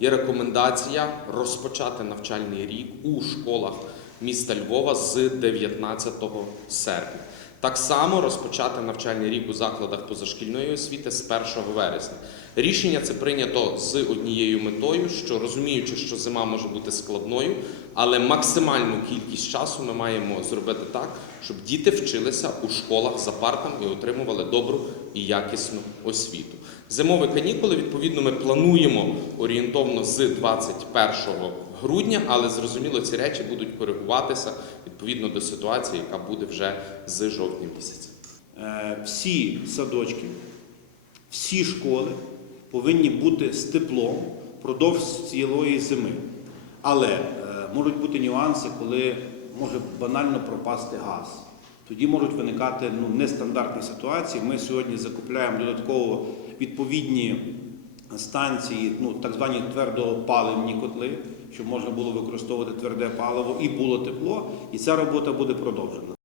є рекомендація розпочати навчальний рік у школах міста Львова з 19 серпня. Так само розпочати навчальний рік у закладах позашкільної освіти з 1 вересня. Рішення це прийнято з однією метою, що розуміючи, що зима може бути складною, але максимальну кількість часу ми маємо зробити так, щоб діти вчилися у школах за партами і отримували добру і якісну освіту. Зимові канікули, відповідно, ми плануємо орієнтовно з 21 грудня, але зрозуміло, ці речі будуть коригуватися відповідно до ситуації, яка буде вже з жовтня місяця. Е, Всі садочки, всі школи повинні бути з теплом впродовж цілої зими. Але е, можуть бути нюанси, коли може банально пропасти газ. Тоді можуть виникати ну, нестандартні ситуації. Ми сьогодні закупляємо додатково відповідні станції, ну так звані твердопаливні котли, щоб можна було використовувати тверде паливо і було тепло, і ця робота буде продовжена.